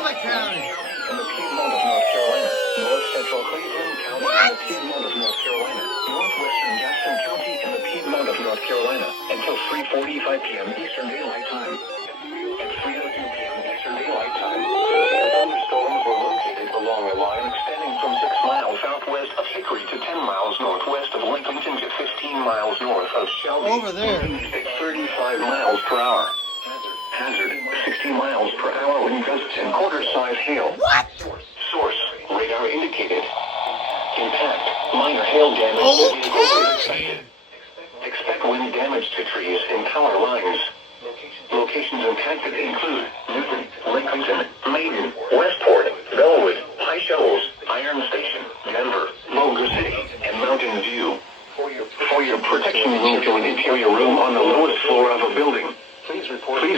Catawba County. In the Piedmont of North Carolina, North Central Cleveland County in the Piedmont of North Carolina, Northwestern Gaston County in the Piedmont of North Carolina, until 3:45 p.m. Eastern Daylight Time. At 3:02 p.m. Eastern Daylight Time, severe thunderstorms were located along a line extending from 6 miles southwest of Hickory to 10 miles northwest of Lincolnton to 15 miles north of Shelby. Over there. At 35 miles per hour. Hazard, 60 miles per hour wind gusts and quarter-size hail. What? Source, radar indicated. Impact, minor hail damage to vehicles is expected. Expect wind damage to trees and power lines. Locations impacted include Newton, Lincolnton, Maiden, Westport, Bellwood, High Shoals, Iron Station, Denver, Boulder City, and Mountain View. For your protection, move to an interior room on the lowest floor of a building. Please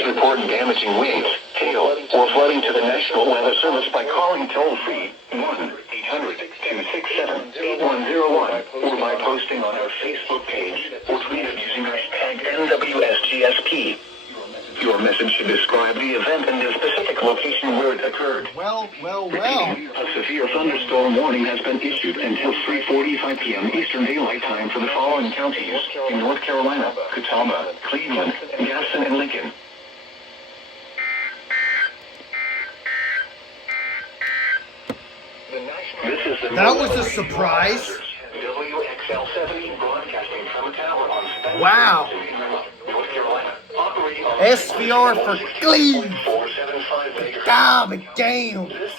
report damaging winds, hail, or flooding to the National Weather Service by calling toll-free 1-800-267-8101 or by posting on our Facebook page or tweet it using hashtag NWSGSP. Your message should describe the event and the specific location where it occurred. Well. A severe thunderstorm warning has been issued until 3:45 p.m. Eastern Daylight Time for the following counties in North Carolina: Catawba, Cleveland, Gaston, and Lincoln. This is the That was a surprise. WXL-70 broadcasting from a tower on Spencer, Wow. North Carolina. Operating on SVR for Cleveland. 475 megahertz. God damn. This